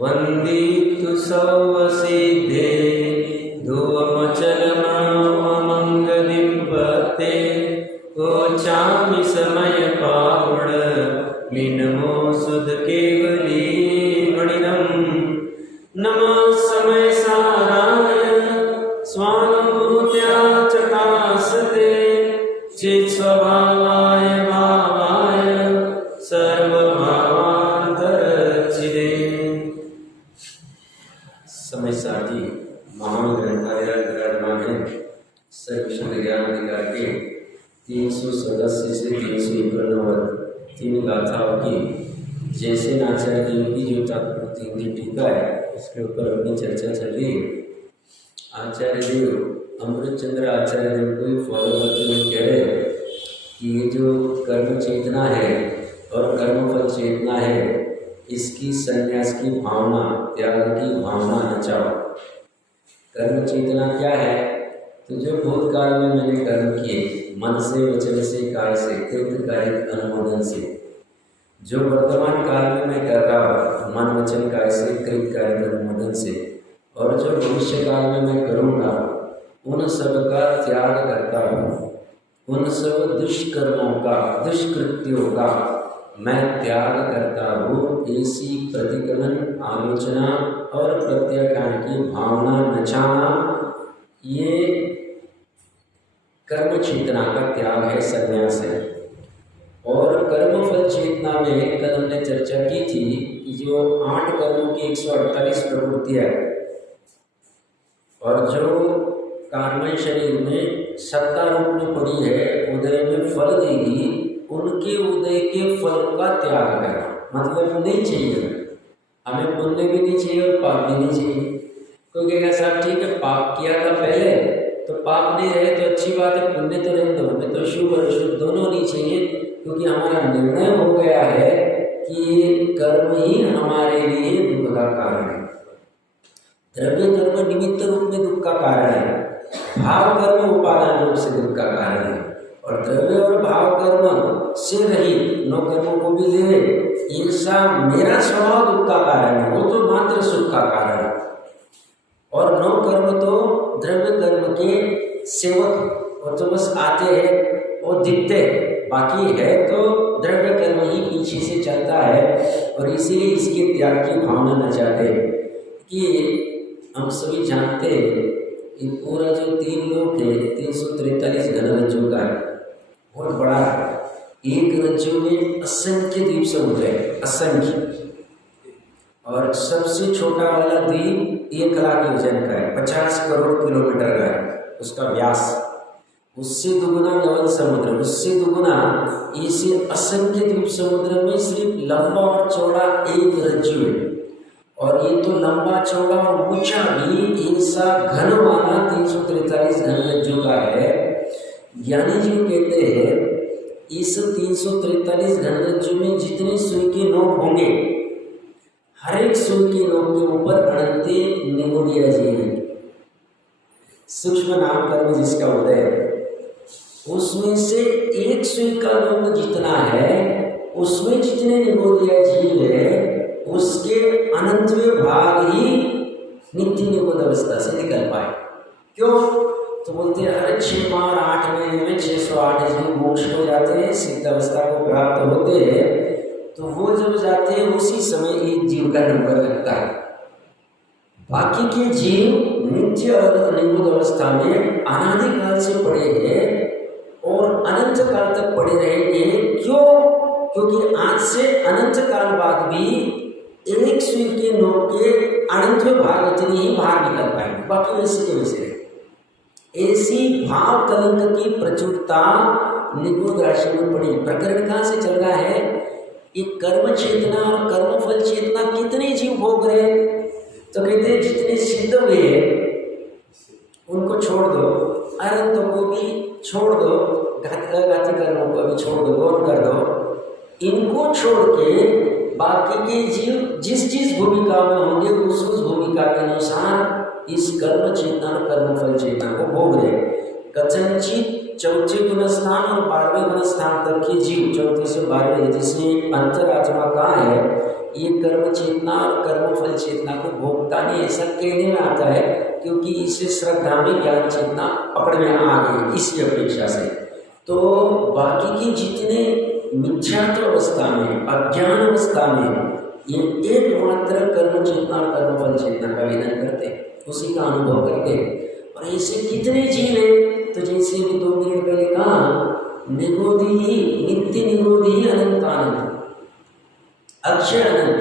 वन्दितु सौवसिद्धे धुवमचलममङ्गलिं पते कोचामि समयपावड मीनमो सुध केवली मणिनं नमः समय साराय स्वानुभूत्या चकासते चित् स्वभावाय भावाय सर्वभावान्तरचिदे। समय सारथी महान ग्रंथालय विराजमान है। सर्वेक्षण ज्ञान अधिकार के 300 सदस्य से 351 तीन गाथाओं की जैसे आचार्य देव की जो तात्पर्य हिंदी टीका है उसके ऊपर अपनी चर्चा चल रही है। आचार्य देव अमृत चंद्र आचार्य देव को फॉलो करते हुए कह रहे हैं कि ये जो कर्म चेतना है और कर्मफल चेतना है इसकी संन्यास की भावना, त्याग की भावना नचाओ। कर्म चेतना क्या है? तो जो भूतकाल में मैंने कर्म किए मन से, वचन से, काय से, कृतकार्य अनुमोदन से, जो वर्तमान काल में मैं कर रहा हूँ मन, वचन, काय से, कृतकार्य अनुमोदन से, और जो भविष्य काल में मैं करूँगा उन सब का त्याग करता हूँ। उन सब दुष्कर्मों का, दुष्कृत्यों का मैं त्याग करता हूँ। ऐसी प्रतिक्रमण, आलोचना और प्रत्याख्यान की भावना नचाना ये कर्म चेतना का त्याग है, संन्यास है। और कर्मफल चेतना में कल हमने चर्चा की थी कि जो 8 कर्मों की 148 प्रवृत्तियां और जो कार्बन शरीर में सत्ता रूप में पड़ी है, उदय में फल देगी, उनके उदय के फल का त्याग करना। मतलब नहीं चाहिए हमें, पुण्य भी नहीं चाहिए और पाप भी नहीं चाहिए। कोई कहेगा साहब ठीक है पाप किया था पहले तो पाप नहीं रहे तो अच्छी बात है, पुण्य तो रहने दो, हमें तो शुभ और अशुभ दोनों नहीं चाहिए, क्योंकि हमारा निर्णय हो गया है कि कर्म ही हमारे लिए दुख का कारण है। द्रव्य कर्म निमित्त रूप में दुख का कारण है, भाव कर्म उपादान रूप से दुख का कारण है। और द्रव्य और भाव कर्म से रहित नौ कर्मों को भी ले, ईर्षा मेरा स्वभाव दुख का कारण है, वो तो मात्र सुख का कारण है। और नौ कर्म तो द्रव्य कर्म के सेवक, और तो बस आते हैं और दिखते, बाकी है तो द्रव्य कर्म ही पीछे से चलता है। और इसीलिए इसके त्याग की भावना न चाहते कि हम सभी जानते हैं कि पूरा जो 3 लोक है 343 घन रज्जु का है, बहुत बड़ा है। एक रज्जु में असंख्य द्वीप समुद्र है, असंख्य। और सबसे छोटा वाला द्वीप 1 लाख वजन का है, 50 करोड़ किलोमीटर का है उसका व्यास। उससे दुगुना लवण समुद्र, उससे दुगुना, इसे असंख्य द्वीप समुद्र में सिर्फ लंबा और चौड़ा एक रज्जु है। और ये तो लंबा चौड़ा और ऊंचा भी ऐसा घन वाला 343 घन रज्जु का है। ज्ञानी जी कहते हैं इस 343 घन रज्जु में जितने सुई के नोक होंगे, हर एक सुई के नोक के ऊपर अनंते निगोदिया जी हैं। सूक्ष्म नाम कर्म जिसका उदय है, उसमें से एक सुई का नोक जितना है, उसमें जितने निगोदिया जीव है, उसके अनंतवें भाग ही नित्य निगोद अवस्था से निकल पाए। क्यों? तो बोलते हैं हर 6 माह और 8 महीने में 608 जीव मोक्ष हो जाते हैं, सिद्ध अवस्था को प्राप्त होते हैं। तो वो जब जाते हैं उसी समय एक जीव का नंबर लगता है। बाकी के जीव नित्य और निगोद अवस्था में अनादिकाल से पड़े हैं और अनंत काल तक पड़े रहेंगे। क्यों? क्योंकि आज से अनंत काल बाद भी एक सुई के नोक के अनंतवें भाग इतनी ही बाहर निकल पाएंगे, बाकी वैसे के वैसे। ऐसी भाव कलंक की प्रचुरता निगोद राशि में पड़ी। प्रकरण कहाँ से चल रहा है? ये कर्म चेतना और कर्मफल चेतना कितने जीव भोग रहे? तो कहते हैं जितने सिद्ध हुए उनको छोड़ दो, अनंतों को भी छोड़ दो, घाती कर्मों को भी छोड़ दो, गौण कर दो। इनको छोड़ के बाकी के जीव जिस जिस भूमिका में होंगे उस भूमिका के अनुसार इस कर्म चेतना और कर्मफल चेतना को भोग रहे। कथनचित 4 गुण स्थान और 12वें गुण स्थान तक के जीव, 34 से 12वें, जिसमें अंतर आत्मा कहाँ है, ये कर्म चेतना और कर्म फल चेतना को भोगता नहीं, ऐसा कहने में आता है, क्योंकि इससे श्रद्धा में ज्ञान चेतना पकड़ में आ गई इसी अपेक्षा से। तो बाकी की जितने मिथ्यात्व अवस्था में, अज्ञान अवस्था में, ये एकमात्र कर्म चेतना और कर्म फल चेतना का वेदन करते, उसी का अनुभव करते। और ऐसे कितने जीव हैं, तो जैसे भी 2 मिनट पहले कहा, निरोधी, नित्य निरोधी, अनंत आनंद, अक्षय अनंत,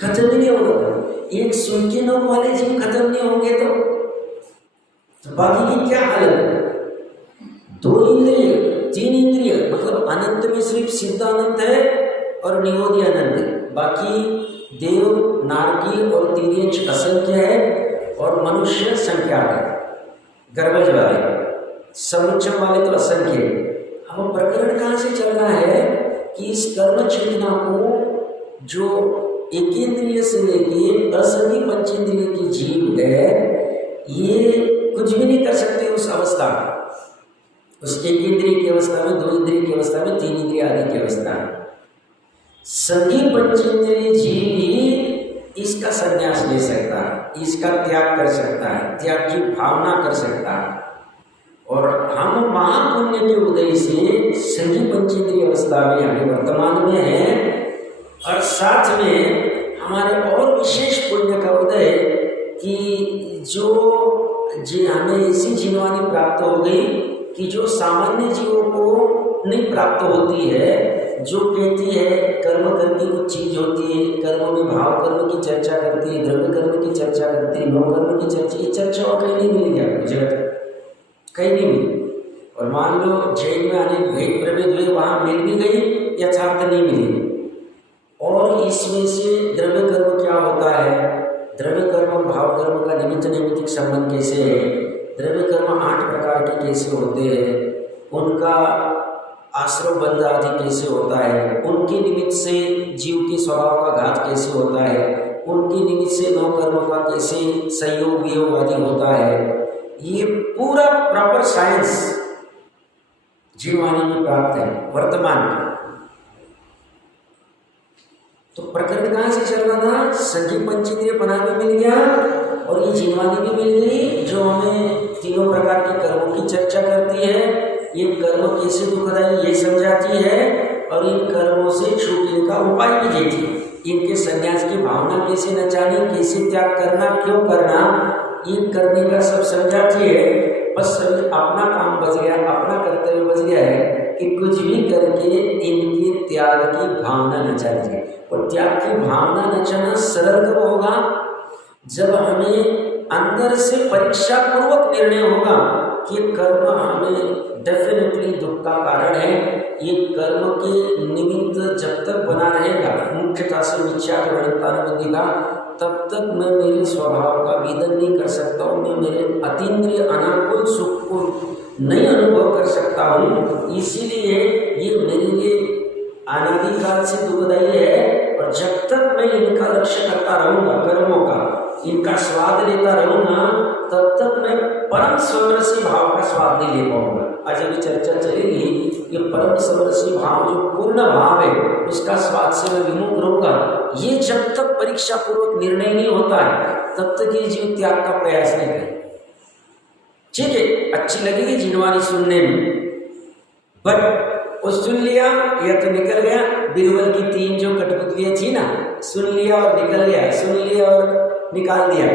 खत्म नहीं होगा। एक सुन के नोक वाले जीव खत्म नहीं होंगे तो बाकी की क्या हालत। 2 इंद्रिय, 3 इंद्रिय, मतलब अनंत में सिर्फ सिद्ध अनंत है और निरोधी अनंत है। बाकी देव, नारकी और तिर्यंश असंख्य है और मनुष्य संख्यात है, गर्भज वाले, समुच्चय वाले तो असंख्य है। अब प्रकरण कहाँ से चल रहा है कि इस कर्म चेतना को जो एकेंद्रिय से लेके असंख्य पंचेंद्रिय की जीव है, ये कुछ भी नहीं कर सकते उस अवस्था में, उस एक इंद्रिय की अवस्था में, 2 इंद्रिय की अवस्था में, 3 इंद्रिय आदि की अवस्था में। सभी पंचेंद्रिय जीव ही इसका संन्यास ले सकता है, इसका त्याग कर सकता है, त्याग की भावना कर सकता है। और हम महापुण्य के उदय से सही पंचेंद्रिय अवस्था में अभी वर्तमान में हैं, और साथ में हमारे और विशेष पुण्य का उदय कि जो हमें ऐसी जीववानी प्राप्त हो गई कि जो सामान्य जीवों को नहीं प्राप्त होती है, जो कहती है कर्म करके कुछ चीज होती है, कर्म में भाव कर्म की चर्चा करती है, द्रव्य कर्म की चर्चा करती है, नौ कर्म की चर्चा, ये चर्चा और कहीं नहीं मिलेगी आपको जगत, कहीं नहीं मिली। और मान लो जैन में अनेक भेद प्रभेद हुए, वहाँ मिल भी गई, यथार्थ नहीं मिली। और इसमें से द्रव्य कर्म क्या होता है, द्रव्य कर्म और भाव कर्म का निमित्त नैमित्तिक संबंध कैसे है, द्रव्य कर्म 8 प्रकार के कैसे होते हैं, उनका आश्रव बंध आदि कैसे होता है, उनके निमित्त से जीव के स्वभाव का घात कैसे होता है, उनके निमित्त से 9 कर्मों का कैसे संयोग वियोग आदि होता है, ये पूरा प्रॉपर साइंस जीववाणी में प्राप्त है वर्तमान में। तो प्रकरण कहाँ से चल रहा था, संजीव पंचेंद्रिय पना भी मिल गया और ये जीववाणी भी मिल गई, जो हमें तीनों प्रकार के कर्मों की चर्चा करती है, ये कर्म कैसे दुखदायी ये समझाती है, और इन कर्मों से छूटने का उपाय भी देती है, इनके संन्यास की भावना कैसे नचानी, कैसे त्याग करना, क्यों करना, ये करने का सब समझाती है। बस सभी अपना काम बच गया, अपना कर्तव्य बच गया है कि कुछ भी करके इनके त्याग की भावना नचा लीजिए। और त्याग की भावना नचाना सरल कब होगा, जब हमें अंदर से परीक्षा पूर्वक निर्णय होगा कि कर्म हमें डेफिनेटली दुख का कारण है, ये कर्म के निमित्त जब तक बना रहेगा, मुख्यतः से मिथ्या बुद्धि का, तब तक मैं मेरे स्वभाव का वेदन नहीं कर सकता हूँ, मैं मेरे अतीन्द्रिय अनाकुल सुख को नहीं अनुभव कर सकता हूँ। इसीलिए ये मेरे लिए अनादिकाल से दुखदायी है, और जब तक मैं इनका लक्ष्य करता रहूँगा, कर्मों का इनका स्वाद लेता रहूँगा, तब तक मैं परम समरसी भाव का स्वाद नहीं ले पाऊंगा। आज अभी चर्चा चलेगी कि परम समरसी भाव जो पूर्ण भाव है, उसका स्वाद से मैं विमुख रहूंगा। ये जब तक परीक्षा पूर्वक निर्णय नहीं होता है, तब तक ये जीव त्याग का प्रयास नहीं करे। ठीक है, अच्छी लगेगी जीववाणी सुनने में, बट वो सुन लिया या तो निकल गया। बीरबल की 3 जो कठपुतलियाँ थी ना, सुन लिया और निकल गया, सुन लिया और निकाल दिया।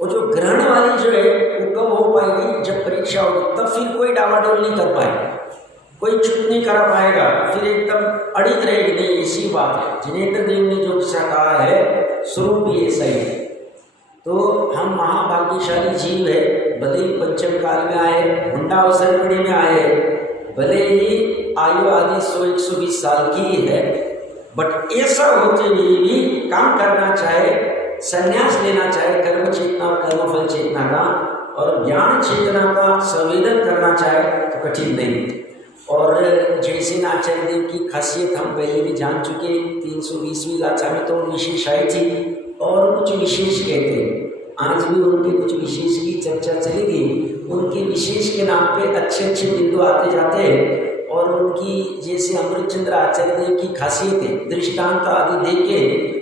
वो जो ग्रहण वाली जो है वो कब हो पाएगी, जब परीक्षा होगी, तब फिर कोई डावाडोल नहीं कर पाएगा, कोई चुप नहीं करा पाएगा, फिर एकदम अड़िग रहेगी। नहीं, इसी बात है, जिनेन्द्र देव ने जो कहा है स्वरूप भी ऐसा ही है। तो हम महाभाग्यशाली जीव है, भले ही पंचम काल में आए, हुंडावसर पीढ़ी में आए, भले ही आयु आदि 100-120 साल की है, बट ऐसा होते हुए भी काम करना चाहे, संन्यास लेना चाहे कर्म चेतना और कर्म फल चेतना का, और ज्ञान चेतना का संवेदन करना चाहे तो कठिन नहीं। और जैसे आचार्य देव की खासियत हम पहले भी जान चुके, 320वीं गाथा में तो विशेष आई थी, और कुछ विशेष कहते हैं, आज भी उनके कुछ विशेष की चर्चा चलेगी। उनके विशेष के नाम पे अच्छे अच्छे बिंदु आते जाते हैं, और और उनकी जैसे अमृतचंद्र आचार्य देव की खासियतें दृष्टांत आदि दे के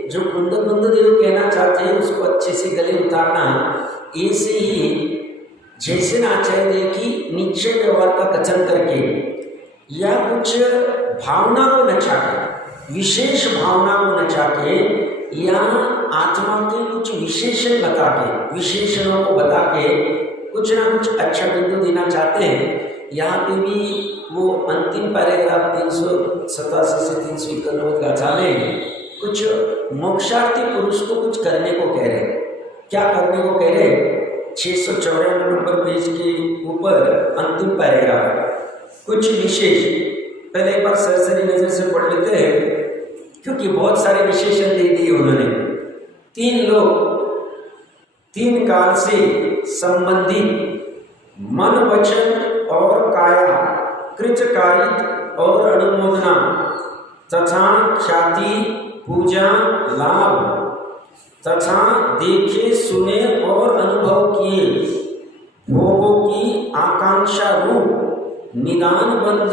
जो कुंद देव कहना चाहते हैं उसको अच्छे से गले उतारना, ऐसे ही जैसे आचार्य देव की निश्चय व्यवहार का कथन करके या कुछ भावना को नचा के, विशेष भावना को नचा के, या आत्मा के कुछ विशेषण बता के, विशेषणों को बता के कुछ ना कुछ अच्छा बिंदु देना चाहते हैं। यहाँ पे भी वो अंतिम पैराग्राफ 387 से 391 गाथा में कुछ मोक्षार्थी पुरुष को कुछ करने को कह रहे। क्या करने को कह रहे? 694 नंबर पेज के ऊपर अंतिम पैराग्राफ कुछ विशेष, पहले एक बार सरसरी नजर से पढ़ लेते हैं क्योंकि बहुत सारे विशेषण दे दिए उन्होंने। 3 लोग 3 काल से संबंधित मन, वचन और काया, कृतकारित और अनुमोदना तथा ख्याति, पूजा, लाभ तथा देखे सुने और अनुभव किए भोगों की आकांक्षा रूप निदान बंध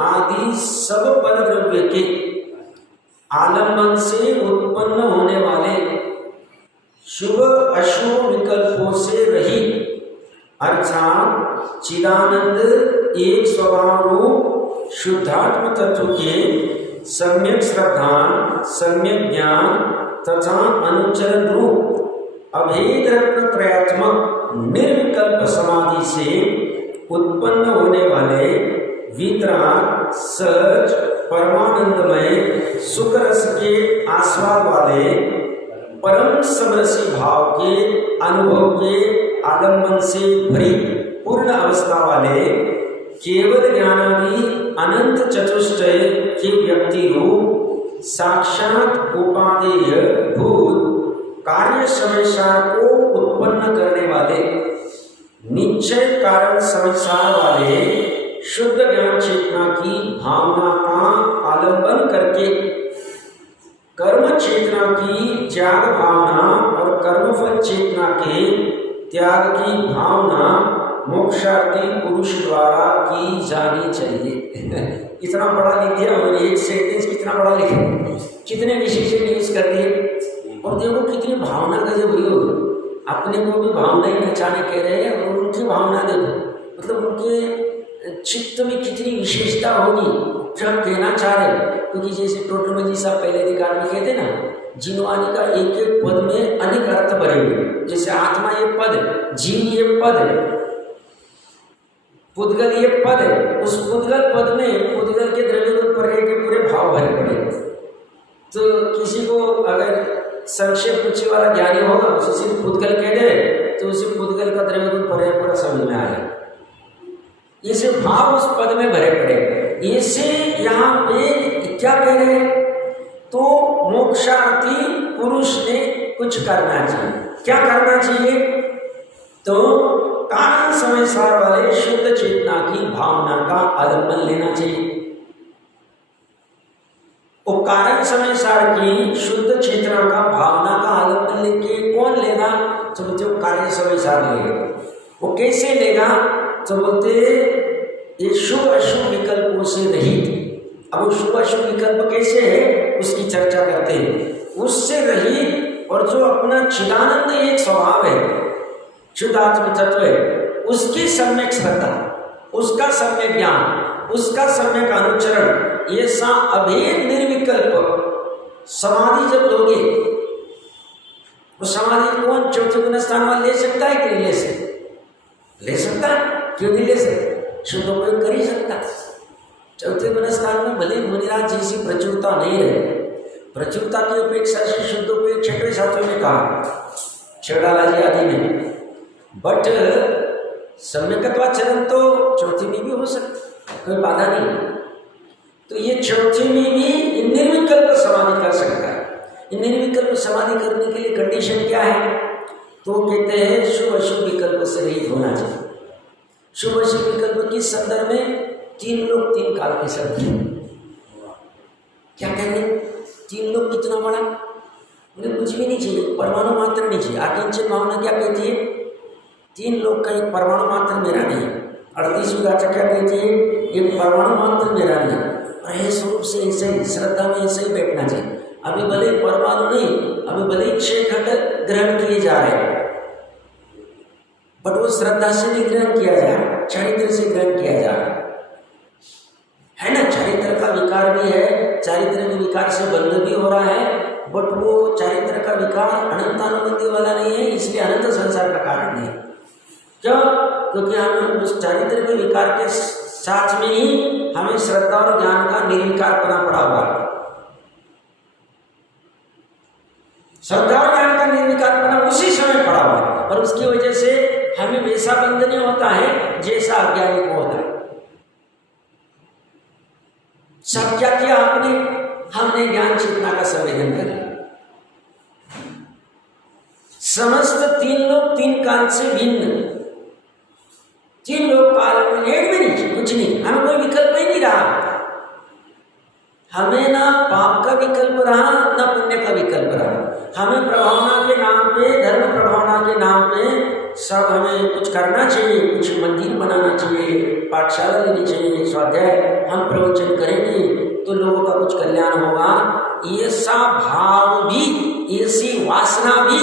आदि सब पर द्रव्य के आलम्बन से उत्पन्न होने वाले शुभ अशुभ विकल्पों से रहित अर्थात चिदानंद एक स्वभाव रूप शुद्धात्म तत्व के सम्यक श्रद्धान, सम्यक ज्ञान तथा अनुचरण रूप अभेद रत्न त्रयात्मक निर्विकल्प समाधि से उत्पन्न होने वाले वितराग, सहज, परमानंदमय सुख रस के आस्वाद वाले परम समरसी भाव के अनुभव के आलम्बन से भरी पूर्ण अवस्था वाले केवल ज्ञानादि अनंत चतुष्टय के व्यक्ति रूप साक्षात उपादेय भूत कार्य संसार को उत्पन्न करने वाले निश्चय कारण संसार वाले शुद्ध ज्ञान चेतना की भावना का आलंबन करके कर्म चेतना की त्याग भावना और कर्मफल चेतना के त्याग की भावना मोक्षार्थी पुरुष द्वारा की जानी चाहिए। इतना बड़ा लिख दिया उन्होंने, एक सेंटेंस कितना बड़ा लिखा, कितने विशेषण यूज कर दिए। और देखो कितनी भावना का जब हुई, अपने को भी भावना ही नचाने कह रहे हैं और उनकी भावना देखो, मतलब उनके चित्त में कितनी विशेषता होगी जब कहना चाह रहे। क्योंकि जैसे टोटल जी साहब पहले अधिकार में कहते ना, जीववाणी का एक एक पद में अनेक अर्थ भरे हुए। जैसे आत्मा ये पद, जीव ये पद, पुद्गल ये पद है। उस पुद्गल पद में पुद्गल के द्रव्य पर के पूरे भाव भरे पड़े। तो किसी को अगर संक्षेप रुचि वाला ज्ञानी होगा, उसे सिर्फ पुद्गल कह दे तो उसे पुद्गल का द्रव्य गुण पूरा समझ में आ जाए। इसे भाव उस पद में भरे पड़े। इसे यहाँ पे क्या कह रहे हैं? तो मोक्षार्थी पुरुष ने कुछ करना चाहिए। क्या करना चाहिए? तो कारण समय सार वाले शुद्ध चेतना की भावना का आलंबन लेना चाहिए। वो कारण समय सार की शुद्ध चेतना का भावना का आलंबन लेके कौन लेगा? तो बोलते वो कार्य समय सार लेगा। वो कैसे लेगा? तो बोलते ये शुभ अशुभ विकल्पों से रहित। अब वो शुभ अशुभ विकल्प कैसे है उसकी चर्चा करते हैं। उससे रहित और जो अपना चिदानंद एक स्वभाव है, शुद्धात्म तत्व है, उसकी सम्यक श्रद्धा, उसका सम्यक ज्ञान, उसका सम्यक अनुचरण, ये सा अभेद निर्विकल्प समाधि जब लोगे, वो समाधि कौन चौथे गुण स्थान वाला ले सकता है कि नहीं ले सकता? ले सकता है, क्यों नहीं ले सकता? शुद्ध उपयोग कर ही सकता। चौथे गुण स्थान में भले मुनिराज जैसी प्रचुरता नहीं रहे, प्रचुरता की अपेक्षा से शुद्ध उपयोग छठवें सातवें में कहा, छेड़ालाजी आदि में, बट सम्यकत्वाचरण तो चौथी में भी हो सकता, कोई बाधा नहीं। तो ये चौथी में भी निर्विकल्प समाधि कर सकता है। निर्विकल्प समाधि करने के लिए कंडीशन क्या है? तो कहते हैं शुभ अशुभ विकल्प से रहित होना चाहिए। शुभ अशुभ विकल्प के संदर्भ में 3 लोग 3 काल के शब्द हैं। क्या कहते हैं? 3 लोग कितना बड़ा? उन्हें कुछ भी नहीं चाहिए, परमाणु मात्र नहीं चाहिए। आकिंचन भावना क्या कहती है? 3 लोग का एक परमाणु मात्र मेरा नहीं है। 38वीं गाथा क्या कहती है? ये परमाणु मात्र मेरा नहीं, और हे स्वरूप से ऐसे ही श्रद्धा में ऐसे ही बैठना चाहिए। अभी भले परमाणु नहीं, अभी भले 6 खंड ग्रहण किए जा रहे हैं, बट वो श्रद्धा से नहीं ग्रहण किया जा रहा, चारित्र से ग्रहण किया जा रहा है ना। चारित्र का विकार भी है, चारित्र के विकार से बंध भी हो रहा है, बट वो चारित्र का विकार अनंतानुबंधी वाला नहीं है, इसलिए अनंत संसार का कारण नहीं। क्यों? क्योंकि हमें उस चारित्र के विकार के साथ में ही हमें श्रद्धा और ज्ञान का निर्विकार बना पड़ा हुआ है। श्रद्धा और ज्ञान का निर्विकार बना उसी समय पड़ा हुआ है, और उसकी वजह से हमें वैसा बंध नहीं होता है जैसा अज्ञानी को होता है। सब क्या किया आपने? हमने ज्ञान चेतना का संवेदन कर लिया। समस्त 3 लोग 3 काल से भिन्न, 3 लोग काल में एक भी नहीं, कुछ नहीं, हमें कोई विकल्प ही नहीं रहा। हमें ना पाप का विकल्प रहा, ना पुण्य का विकल्प रहा। हमें प्रभावना के नाम पे, धर्म प्रभावना के नाम पे सब हमें कुछ करना चाहिए, कुछ मंदिर बनाना चाहिए, पाठशाला लेनी चाहिए, स्वाध्याय हम प्रवचन करेंगे तो लोगों का कुछ कल्याण होगा। ऐसा भाव भी, ऐसी वासना भी,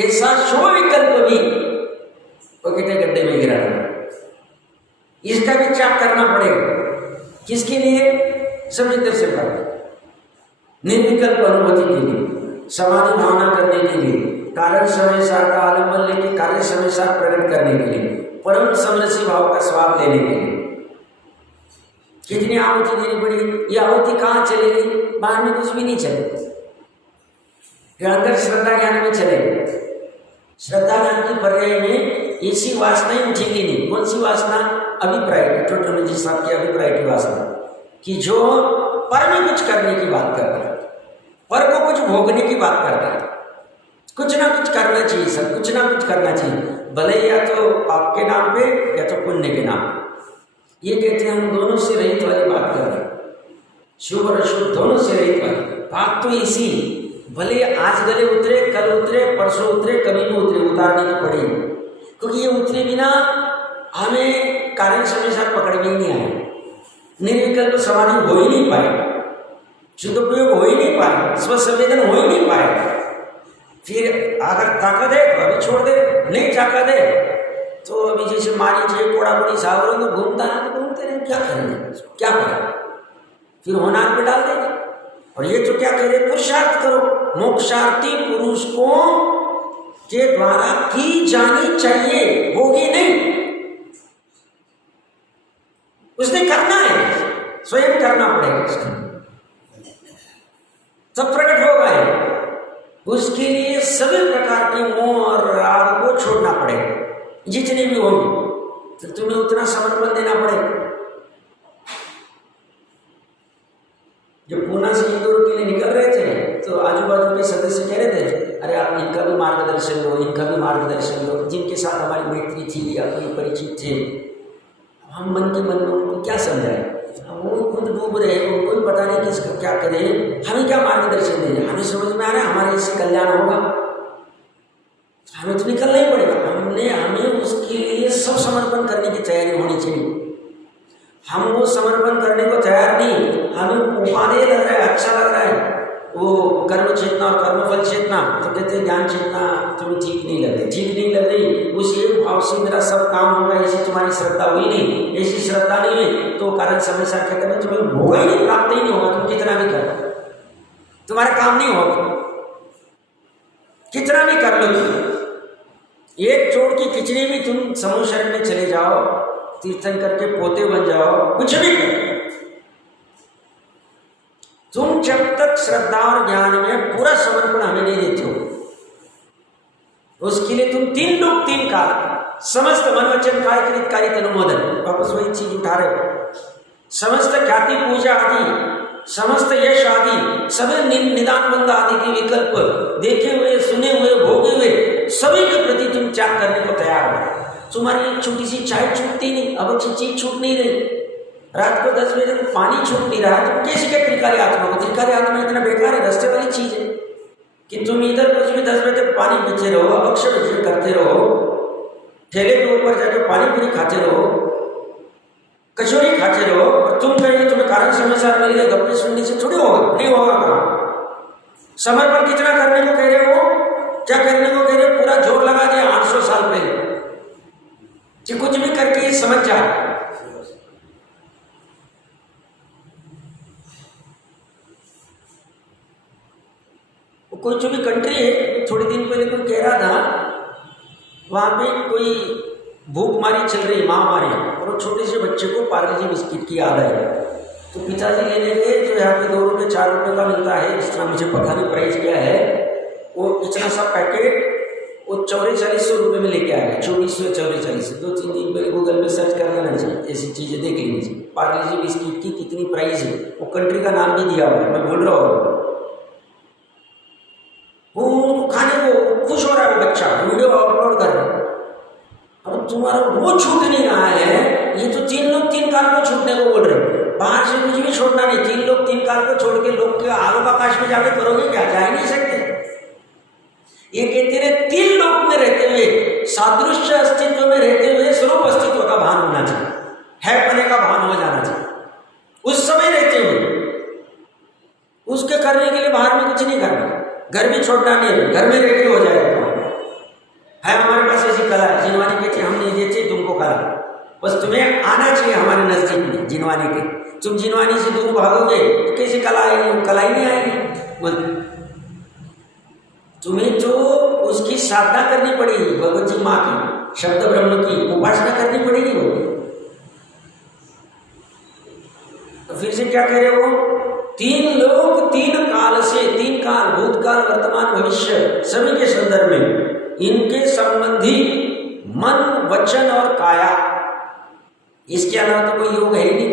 ऐसा शुभ विकल्प भी कहते गड्ढे में गिरा है। इसका भी त्याग करना पड़ेगा। किसके लिए? समुद्र से प्राप्त निर्विकल्प अनुभूति के लिए, समाधि भावना करने के लिए, कारण समय सार का आलम्बन लेके कार्य समय सार प्रकट करने के लिए, परम समरसी भाव का स्वाद लेने के लिए। कितनी आहुति देनी पड़ी? ये आहुति कहाँ चलेगी? बाहर में कुछ भी नहीं चले, अंदर श्रद्धा ज्ञान में चले। श्रद्धा ज्ञान की पर्याय में ऐसी वासनाएं उठेगी नहीं। कौन सी वासना? अभिप्राय की, टोटोलॉजी साहब की अभिप्राय की वासना, कि जो पर में कुछ करने की बात करता है, पर को कुछ भोगने की बात करता है, कुछ ना कुछ करना चाहिए, सब कुछ ना कुछ करना चाहिए, भले या तो पाप के नाम पे या तो पुण्य के नाम पे। ये कहते हैं हम दोनों से रहित वाली बात कर रहे हैं, शुभ और अशुभ दोनों से रहित वाली बात। तो इसी भले आज गले उतरे, कल उतरे, परसों उतरे, कभी भी उतरे, उतारने की पड़ेगी, क्योंकि ये उतरे बिना हमें कारण समय साथ पकड़ में ही नहीं आए, निर्विकल्प समाधि हो ही नहीं पाए, शुद्ध प्रयोग हो ही नहीं पाए, स्वसंवेदन हो ही नहीं पाए। फिर अगर ताकत है तो अभी छोड़ दे, नहीं ताकत है तो अभी जैसे मारी चाहिए कोड़ा कोड़ी सावरों में घूमता है तो घूमते रहे, क्या करेंगे, क्या करें, फिर होनार पे डाल देंगे। और ये तो क्या कह रहे, पुरुषार्थ करो, मोक्षार्थी पुरुष को के द्वारा की जानी चाहिए, होगी नहीं, उसने करना है, स्वयं करना पड़ेगा, तब प्रकट होगा है। उसके लिए सभी प्रकार के मोह और राग को छोड़ना पड़ेगा, जितने भी होंगे तो तुम्हें उतना समर्पण देना पड़ेगा। जब पूना से इंदौर के लिए निकल रहे थे तो आजू बाजू के सदस्य कह रहे थे, अरे आप इनका भी मार्गदर्शन लो, इनका भी मार्गदर्शन लो, जिनके साथ हमारी मैत्री थी या कोई परिचित थे। हम मन के मन में उनको क्या समझाएं, वो खुद डूब रहे, उनको भी पता नहीं किसका क्या करें, हमें क्या मार्गदर्शन दें। हमें समझ में आ रहा है हमारे इससे कल्याण होगा, हमें तो निकलना ही पड़ेगा। हमें उसके लिए सब समर्पण करने की तैयारी होनी चाहिए। हम वो समर्पण करने को तैयार नहीं, हमें उपादेय लग रहा है, अच्छा लग रहा है, वो कर्म चेतना और कर्मफल चेतना, तो कहते हैं ज्ञान चेतना तुम्हें ठीक नहीं लग रही, ठीक नहीं लग रही, उस एक भाव से मेरा सब काम होगा, ऐसी तुम्हारी श्रद्धा हुई नहीं, ऐसी श्रद्धा नहीं है तो कारण समय साथ कहते हैं तुम्हें होगा ही नहीं, प्राप्त ही नहीं होगा, तुम कितना भी करो तुम्हारा काम नहीं होगा, कितना भी कर लो तुम, एक चोट की खिचड़ी भी तुम समूह शरण में चले जाओ, तीर्थन करके पोते बन जाओ, कुछ भी करो, तुम जब तक श्रद्धा और ज्ञान में पूरा समर्पण हमें नहीं देते हो, उसके लिए तुम 3 लोग 3 काल, समस्त मन वचन काय कृत कार्य अनुमोदन, वापस वही चीज उठा रहे हो, समस्त ख्याति पूजा आदि, समस्त यश आदि, सभी निदान बंद आदि के विकल्प देखे हुए, सुने हुए, भोगे हुए, सभी के प्रति तुम त्याग करने को तैयार हो। तुम्हारी एक छोटी सी चाय छूटती नहीं, अब अच्छी चीज छूट नहीं रही, रात को 10 बजे पानी छूट नहीं रहा, तुम कैसे क्या त्रिकार्य आत्मा को, त्रिकार्य आत्मा इतना बेकार है, रास्ते वाली चीज है कि तुम इधर कुछ भी 10 बजे तक पानी बचे रहो, अवश्य बचे करते रहो, ठेले के ऊपर जाके पानी पूरी खाते रहो, कचौरी खाते रहो, और तुम कहेंगे तुम्हें कारण समाचार मिल गए, गप्पे सुनने से थोड़ी होगा, नहीं होगा काम। समर्पण कितना करने को कह रहे हो, क्या करने को कह रहे हो? पूरा जोर लगा दिया 800 साल पहले कि कुछ भी करके समझ जाए। कोई जो भी कंट्री है, थोड़े दिन पहले कोई कह रहा था वहां पे कोई भूख मारी चल रही, महामारी, और वो छोटे से बच्चे को पार्ले-जी बिस्किट की याद है, तो पिताजी लेने गए, जो यहाँ पे 2 रुपये 4 रुपये का मिलता है, जितना मुझे पता नहीं प्राइस क्या है, वो इतना सा पैकेट वो 4400 रुपये में लेके आया, 2444। 2-3 दिन पहले गूगल पे सर्च कर लेना चाहिए, ऐसी चीज़ें देख लेनी चाहिए। पार्ले-जी बिस्किट की कितनी प्राइस है, वो कंट्री का नाम भी दिया हुआ है, मैं बोल रहा हूँ। वो खाने को खुश हो रहा है वो बच्चा, वीडियो अपलोड कर रहा है। अब तुम्हारा वो छूट नहीं रहा है, ये तो 3 लोग 3 काल को छूटने को बोल रहे हैं। बाहर से कुछ भी छोड़ना नहीं, 3 लोग 3 काल को छोड़ के लोग के आलोक आकाश में जाके करोगे क्या? जा ही नहीं सकते। ये कहते रहे 3 लोक में रहते हुए, सादृश्य अस्तित्व में रहते हुए स्वरूप अस्तित्व का भान होना चाहिए, है पने का भान हो जाना चाहिए उस समय रहते हुए। उसके करने के लिए बाहर में कुछ नहीं करना, घर भी छोड़ना नहीं, घर में रहते हो जाएगा। है हमारे पास ऐसी कला है, जिनवानी कहते हम नहीं देते तुमको कला, बस तुम्हें आना चाहिए हमारे नजदीक में जिनवानी के। तुम जिनवानी से दूर भागोगे तो कैसी कला आएगी? कला ही नहीं आएगी। तुम्हें तो उसकी साधना करनी पड़ेगी, भगवत जी माँ की, शब्द ब्रह्म की उपासना करनी पड़ेगी। वो तो फिर से क्या कह रहे हो? 3 लोग 3 काल से, 3 काल भूतकाल वर्तमान भविष्य सभी के संदर्भ में इनके संबंधी मन वचन और काया, इसके अलावा तो कोई योग है ही नहीं।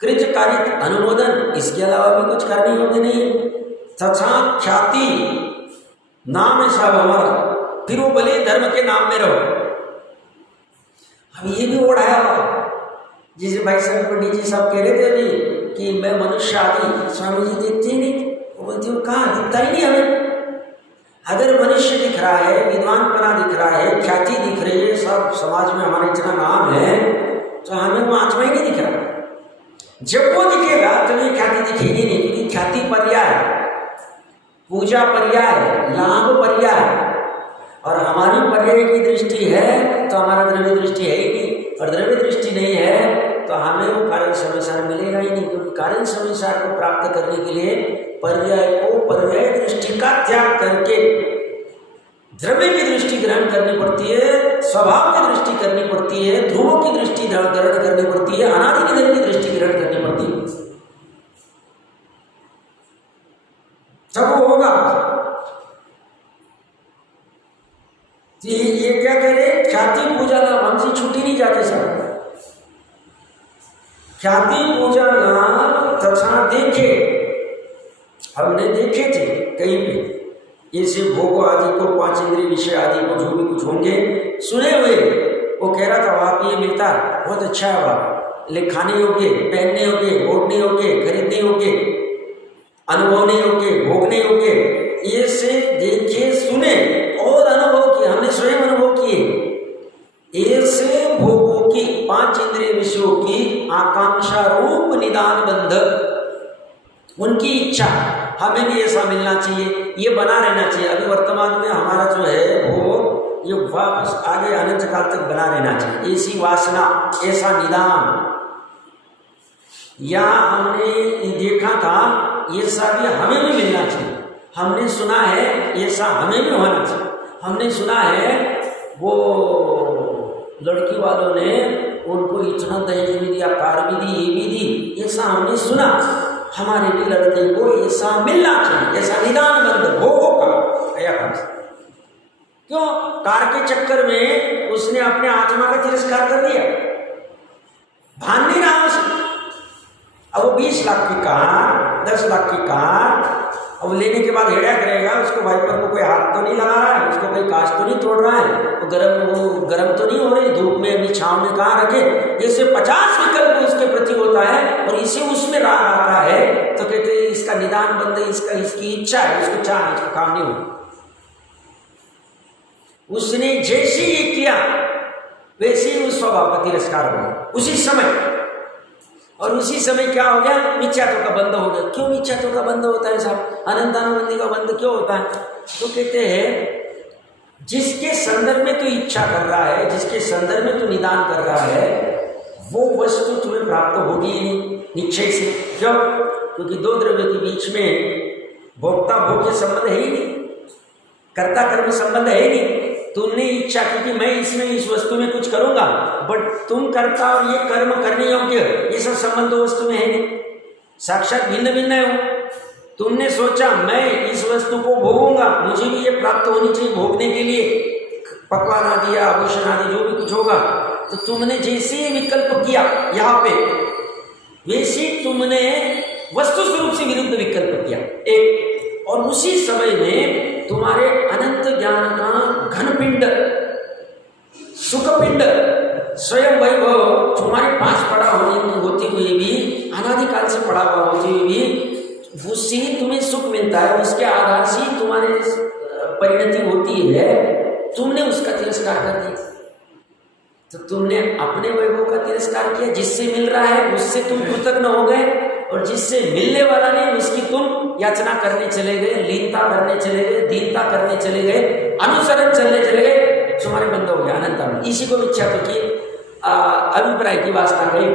कृत कारित अनुमोदन, इसके अलावा भी कुछ करने योग्य नहीं। तथा ख्याति नाम है सब हमारा, फिर वो भले धर्म के नाम में रहो। हम ये भी ओढ़ाया हुआ, जिसे भाई साहब पंडित जी साहब कह रहे थे अभी कि मैं मनुष्य आदि, स्वामी जी देखते ही नहीं, वो बोलते हो कहाँ दिखता ही नहीं हमें। अगर मनुष्य दिख रहा है, विद्वानपना दिख रहा है, ख्याति दिख रही है, सब समाज में हमारा इतना नाम है, तो हमें वो आत्मा ही नहीं दिख रहा। जब वो दिखेगा तुम्हें ख्याति दिखेगी नहीं, क्योंकि ख्याति पर्याय, पूजा पर्याय, लाभ पर्याय, और हमारी पर्याय की दृष्टि है तो हमारा द्रव्य दृष्टि है ही नहीं, और द्रव्य दृष्टि नहीं है तो हमें वो कारण संसार मिलेगा ही नहीं। क्योंकि कारण संसार को प्राप्त करने के लिए पर्याय को, पर्याय दृष्टि का त्याग करके द्रव्य की दृष्टि ग्रहण करनी पड़ती है, स्वभाव की दृष्टि करनी पड़ती है, ध्रुवों की दृष्टि ग्रहण करनी पड़ती है, अनादि निधन की दृष्टि ग्रहण करनी पड़ती है, तब वो होगा। ये क्या कह रहे? ख्याति पूजा नाम हमसे छूटी नहीं जाती सब। ख्याति पूजा नाम तथा देखे, हमने देखे थे कहीं पे, ऐसे भोग आदि को, 5 इंद्रिय विषय आदि को, जो भी कुछ होंगे सुने हुए। वो कह रहा था वहाँ पे ये मिलता है, बहुत अच्छा है वहाँ, लेकिन खाने योग्य, पहनने योग्य, ओढ़ने योग्य, खरीदने योग्य, अनुभवने योग्य, भोगने योग्य, ये से देखे सुने और अनुभव किए, हमने स्वयं अनुभव किए। ऐसे भोगों की, 5 इंद्रिय विषयों की आकांक्षा रूप निदान बंधक, उनकी इच्छा हमें भी ऐसा मिलना चाहिए, ये बना रहना चाहिए। अभी वर्तमान में हमारा जो है वो ये वापस आगे अनंत काल तक बना रहना चाहिए, ऐसी वासना, ऐसा निदान। या हमने देखा था ऐसा भी हमें भी मिलना चाहिए, हमने सुना है ऐसा हमें भी होना चाहिए। हमने सुना है वो लड़की वालों ने उनको इतना दहेज भी दिया, कार भी दी, ये भी दी, ऐसा हमने सुना। हमारे भी लड़के को ऐसा मिलना चाहिए, ऐसा निदान बंद भोगों का। क्यों? कार के चक्कर में उसने अपने आत्मा का तिरस्कार कर दिया, भान नहीं रहा उसे। अब वो 20 लाख की कार, 10 लाख की कार, अब लेने के बाद हेड़ा करेगा, उसको वाइपर को कोई हाथ तो नहीं लगा रहा है, उसको कोई कांच तो नहीं तोड़ रहा है, वो गर्म तो नहीं हो रही, धूप में अभी छांव में कहाँ रखे। ऐसे 50 विकल्प उसके प्रति होता है, और इसे उसमें राग आता है तो कहते हैं इसका निदान बंद है, इसकी इच्छा है, इसको चाह, इसका काम नहीं हो। उसने जैसे ये किया वैसे ही उस स्वभाव का तिरस्कार हुआ उसी समय। और उसी समय क्या हो गया, मिथ्यात्व का बंध हो गया। क्यों मिथ्यात्व का बंध होता है साहब, अनंतानुबंधी का बंध क्यों होता है? तो कहते हैं जिसके संदर्भ में तू इच्छा कर रहा है, जिसके संदर्भ में तू निदान कर रहा है, वो वस्तु तुम्हें प्राप्त होगी ही नहीं निश्चय से। क्यों? क्योंकि दो द्रव्य के बीच में भोक्ता भोग्य संबंध है ही नहीं, कर्ता कर्म संबंध है ही नहीं। तुमने इच्छा की कि मैं इसमें इस वस्तु में कुछ करूंगा, बट तुम कर्ता और ये कर्म करने योग्य, ये सब संबंध वस्तु में है नहीं, साक्षात भिन्न भिन्न है। तुमने सोचा मैं इस वस्तु को भोगूंगा, मुझे भी ये प्राप्त होनी चाहिए भोगने के लिए, पकवान आदि या आभूषण आदि जो भी कुछ होगा, तो तुमने जैसे ही विकल्प किया यहाँ पे, वैसे तुमने वस्तु स्वरूप से विरुद्ध विकल्प किया एक। और उसी समय में तुम्हारे अनंत ज्ञान का घनपिंड सुखपिंड स्वयं वैभव तुम्हारे पास पड़ा होते हुए भी, अनादिकाल से पड़ा हुआ होते हुए भी, उससे ही तुम्हें सुख मिलता है, उसके आधार से तुम्हारे परिणति होती है। तुमने उसका तिरस्कार कर दिया, तो तुमने अपने वैभव का तिरस्कार किया। जिससे मिल रहा है उससे तुम कृतज्ञ हो गए, और जिससे मिलने वाला नहीं उसकी तुम याचना करने चले गए, लीनता करने चले गए, दीनता करने चले गए, अनुसरण चलने चले गए, तुम्हारे बंद हो गया अनंत में। इसी को मिथ्यात्व की अभिप्राय की वासना कही।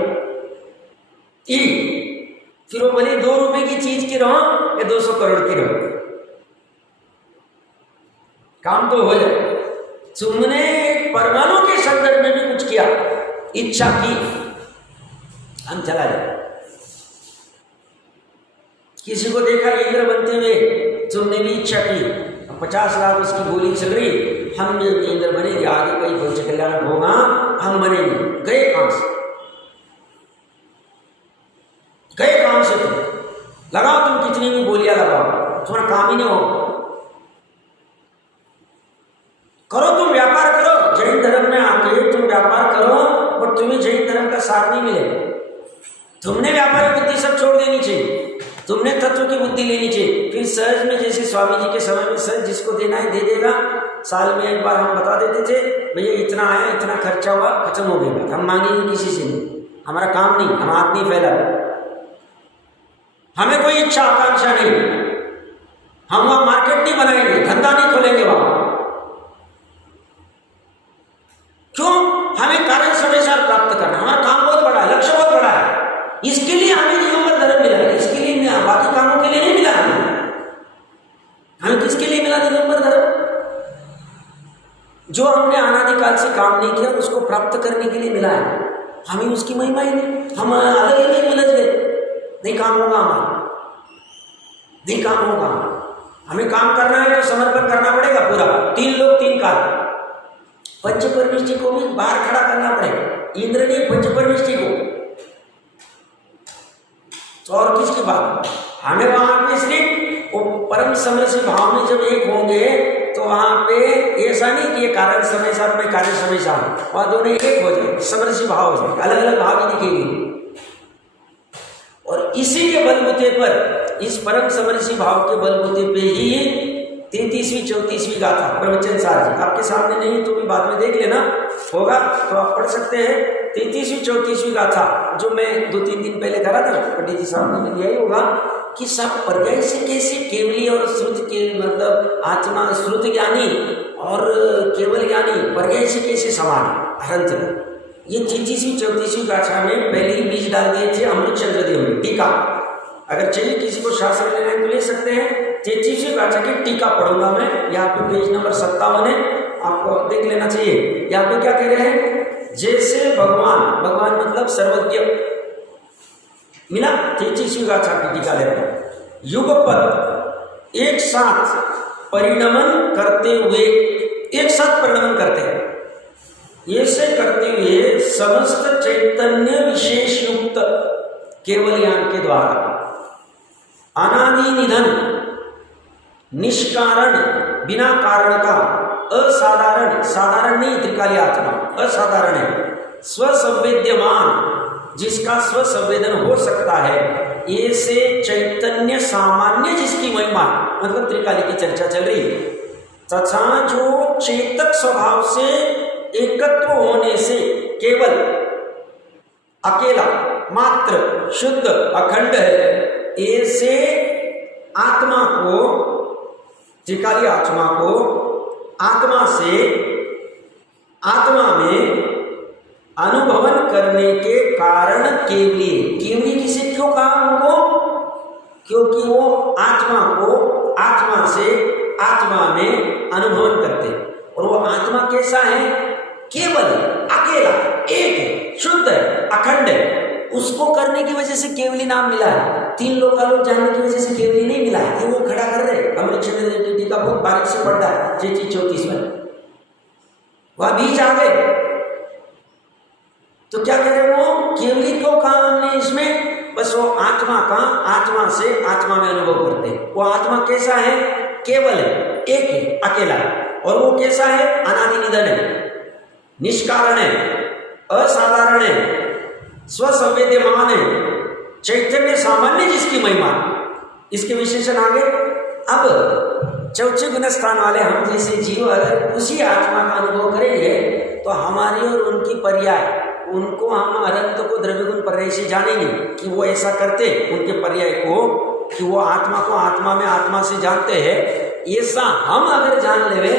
फिर वो भले 2 रुपए की चीज की रहो या 200 करोड़ की रहो, काम तो हो जाए। तुमने परमाणु के संदर्भ में भी कुछ किया, इच्छा की, हम चला जाए। किसी को देखा इंद्र बनते हुए, तुमने भी इच्छा की, 50 लाख उसकी गोली चल रही, हम भी इंद्र बनेंगे, आगे कहीं पंच कल्याण होगा, हम बनेंगे। गए काम से, गए काम से। तुम लगाओ, तुम कितनी भी गोलियां लगाओ, तुम्हारा काम ही नहीं होगा। करो, तुम व्यापार करो, जैन धर्म में आके तुम व्यापार करो, और तुम्हें जैन धर्म का सार नहीं मिलेगा। तुमने व्यापारिक बुद्धि सब छोड़ देनी चाहिए, तुमने तत्व की बुद्धि लेनी चाहिए। फिर सहज में, जैसे स्वामी जी के समय में सहज जिसको देना है दे देगा। साल में एक बार हम बता देते थे, भैया इतना आया, इतना खर्चा हुआ, खत्म हो गया, हम मांगेंगे किसी से नहीं, हमारा काम नहीं, हम हाथ नहीं फैला, हमें कोई इच्छा आकांक्षा नहीं, हम वहां मार्केट नहीं बनाएंगे, धंधा नहीं खोलेंगे वहां। क्यों? हमें कारण समय प्राप्त करना, हमारा काम बहुत बड़ा है, लक्ष्य बहुत बड़ा है, इसके लिए हमें दिगंबर धर्म मिला है, इसके लिए बाकी कामों के लिए नहीं मिला हमें। किसके लिए मिला दिगंबर धर्म? जो हमने अनादिकाल से काम नहीं किया उसको प्राप्त करने के लिए मिला है। हमें उसकी महिमा ही नहीं, हम अलग ही नहीं उलझ गए, नहीं काम होगा हमारा, नहीं काम होगा। हमें काम करना है तो समर्पण करना पड़ेगा पूरा, 3 लोग 3 काल। पंचपरमेष्ठी को भी बाहर खड़ा करना पड़ेगा, इंद्र ने पंचपरमेष्ठी को, तो और किसकी बात? हमें वहां पे सिर्फ वो परम समरसी भाव में जब एक होंगे, तो वहां पे ऐसा नहीं कि ये कारण समय साथ में कार्य समय साथ, वहां दोनों एक हो जाए, समरसी भाव हो जाए, अलग अलग भाव ही दिखेंगे। और इसी के बलबूते पर, इस परम समरसी भाव के बलबूते पे ही 33वीं 34वीं गाथा प्रवचन सार जी आपके सामने नहीं तो भी बाद में देख लेना, होगा तो आप पढ़ सकते हैं। 33वीं 34वीं गाथा जो मैं 2-3 दिन पहले करा था, पंडित जी सामने में यही होगा कि सब पर्याय से कैसे केवली और श्रुत के मतलब आत्मा श्रुत ज्ञानी और केवल ज्ञानी पर्याय से कैसे समान हरंत। ये 33वीं 34वीं गाथा में पहले ही बीज डाल दिए थे अमृत चंद्र देव ने। टीका अगर चाहिए किसी को शास्त्र लेना है तो ले सकते हैं। 33वीं गाथा की टीका पढ़ूंगा मैं, यहाँ पे पेज नंबर 57 है, आपको देख लेना चाहिए। यहाँ पे क्या कह रहे हैं, जैसे भगवान, भगवान मतलब सर्वज्ञ मिला। 33वीं गाथा की टीका ले रहे हैं, युगपत एक साथ परिणमन करते हुए, एक साथ परिणमन करते हैं, ऐसे करते हुए समस्त चैतन्य विशेष युक्त केवल ज्ञान के द्वारा अनादि निधन निष्कारण बिना कारण का असाधारण, साधारण नहीं त्रिकाली आत्मा असाधारण है, स्वसंवेद्यमान जिसका स्वसंवेदन हो सकता है, ऐसे चैतन्य सामान्य जिसकी महिमा, मतलब त्रिकाली की चर्चा चल रही है, तथा जो चेतक स्वभाव से एकत्व होने से केवल अकेला मात्र शुद्ध अखंड है, ऐसे आत्मा को, त्रिकाली आत्मा को आत्मा से आत्मा में अनुभवन करने के कारण केवली किसे क्यों कहा उनको? क्योंकि वो आत्मा को आत्मा से आत्मा में अनुभवन करते, और वो आत्मा कैसा है? केवल, अकेला, एक, शुद्ध है, अखंड है। उसको करने की वजह से केवली नाम मिला है। 3 लोकालोक जानने की वजह से केवली नहीं मिला है। ये वो खड़ा कर रहे अमृतचंद्र देव की टीका बहुत बारीक से पढ़ता है, 34 में वह बीच आ गए। तो क्या करें? वो केवली क्यों कहा हमने इसमें? बस वो आत्मा का आत्मा से आत्मा में अनुभव करते हैं। वो आत्मा कैसा है? केवल है, एक है, अकेला। और वो कैसा है? अनादि निधन है, निष्कारण है, असाधारण है, स्वसंवेद्यमान है, चैतन्य सामान्य जिसकी महिमा। इसके विशेषण आगे। अब चौथे गुण स्थान वाले हम जैसे जीव अगर उसी आत्मा का अनुभव करेंगे तो हमारी और उनकी पर्याय, उनको हम अनंत को द्रव्य गुण पर्याय से जानेंगे कि वो ऐसा करते, उनके पर्याय को, कि वो आत्मा को आत्मा में आत्मा से जानते हैं। ऐसा हम अगर जान लेवे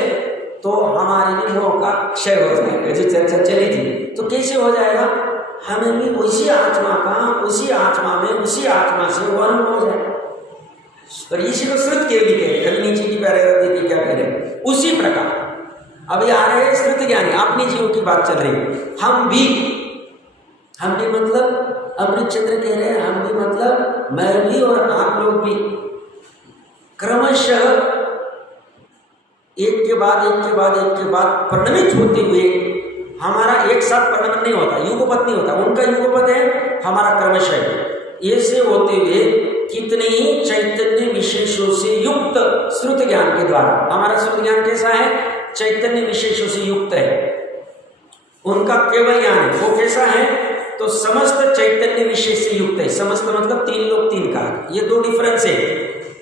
तो हमारे भी मोह का क्षय हो जाएगा, जो चर्चा चली थी। तो कैसे हो जाएगा? हमें भी उसी आत्मा का, उसी आत्मा में, उसी आत्मा से वो अनुभव हो जाएगा। पर इसी को श्रुत केवली कह रहे, कभी नीचे की पैराग्राफ देखिए क्या कह रहे हैं। उसी प्रकार अभी आ रहे हैं श्रुत ज्ञानी, अपनी जीवों की बात चल रही है। हम भी मतलब अमृतचंद्र कह रहे हैं, हम भी मतलब मैं भी और आप लोग भी क्रमशः एक के बाद परिणमित होते हुए, हमारा एक साथ परिणमन नहीं होता, युगपत नहीं होता, उनका युगपत है, हमारा क्रमशः ऐसे होते हुए कितने ही चैतन्य विशेषों से युक्त श्रुत ज्ञान के द्वारा, हमारा श्रुत ज्ञान कैसा है? चैतन्य विशेषों से युक्त है। उनका केवल ज्ञान है, वो कैसा है? तो समस्त चैतन्य विशेष से युक्त है। समस्त मतलब 3 लोक 3 का, ये 2 डिफरेंस है।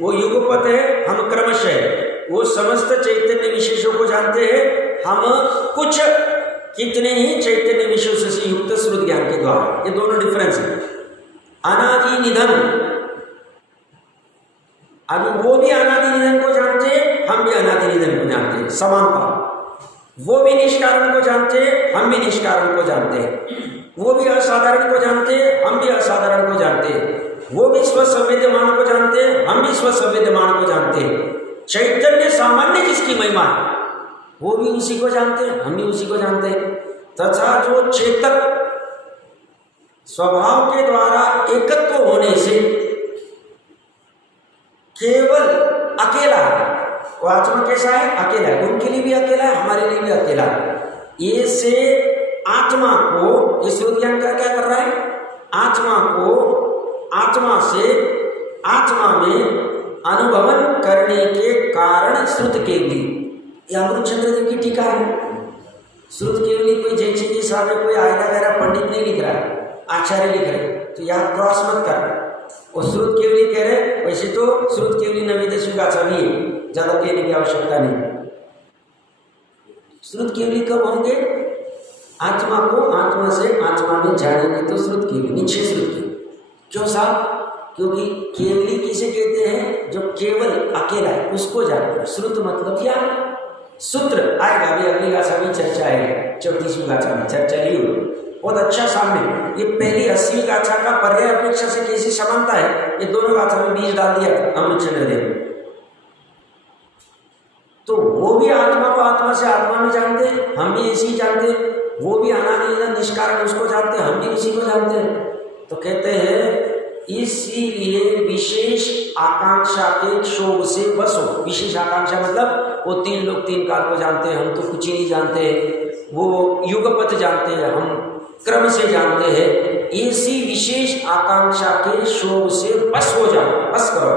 वो युगपत है, हम क्रमशः है। वो समस्त चैतन्य विशेषों को जानते हैं, हम कुछ कितने ही चैतन्य विशेषों से युक्त श्रुत ज्ञान के द्वारा। ये दोनों डिफरेंस है। अनादि निधन, अभी वो भी अनादि निधन को जानते हैं, हम भी अनादि निधन को जानते हैं, समानता। वो भी निष्कारण को जानते हैं, हम भी निष्कारण को जानते हैं। वो भी असाधारण को जानते हैं, हम भी असाधारण को जानते हैं। वो भी स्वसंवेद्यमान को जानते हैं, हम भी स्वसंवेद्यमान को जानते हैं। चैतन्य सामान्य जिसकी महिमा है, वो भी उसी को जानते हैं, हम भी उसी को जानते हैं। तथा जो चेतक स्वभाव के द्वारा एकत्व होने से केवल अकेला है, वो आत्मा कैसा है? अकेला है। उनके लिए भी अकेला है, हमारे लिए भी अकेला है। ये से आत्मा को, ये श्रुत ज्ञान का क्या कर रहा है? आत्मा को आत्मा से आत्मा में अनुभवन करने के कारण श्रुत केवली। ये अमृतचंद्र देव की टीका है। श्रुत केवली कोई जैसे जी साहब ने कोई आयता वगैरह पंडित नहीं लिख रहा है, आचार्य लिख रहे, तो यहाँ क्रॉस मत कर। वो श्रुत केवली कह रहे, वैसे तो श्रुत केवली नवीदशमी गाथा भी है, ज्यादा कहने की आवश्यकता नहीं। श्रुत केवली कब होंगे? आत्मा को आत्मा से आत्मा में जानेंगे तो श्रुत केवली, निश्चय श्रुत केवली। क्यों साहब? क्योंकि केवली किसे कहते हैं? जो केवल अकेला है उसको जानते हैं। श्रुत मतलब क्या? सूत्र आएगा, अभी अगली गाथा में चर्चा है, 34वीं गाथा में चर्चा ली हुई, बहुत अच्छा सामने। ये पहली 80वीं गाथा का पर्याय अपेक्षा से कैसी समानता है, ये दोनों गाथा में बीज डाल दिया था अमृतचंद्र देव। तो वो भी आत्मा को आत्मा से आत्मा में जानते हैं, हम भी इसी जानते हैं। वो भी अनादि निष्कारण उसको जानते हैं, हम भी इसी को जानते हैं। तो कहते हैं इसीलिए विशेष आकांक्षा के क्षोभ से बसो। विशेष आकांक्षा मतलब वो 3 लोक 3 काल को जानते हैं, हम तो कुछ ही नहीं जानते। वो युगपत जानते हैं, हम क्रम से जानते हैं। इसी विशेष आकांक्षा के क्षोभ से बस हो जाओ, बस करो।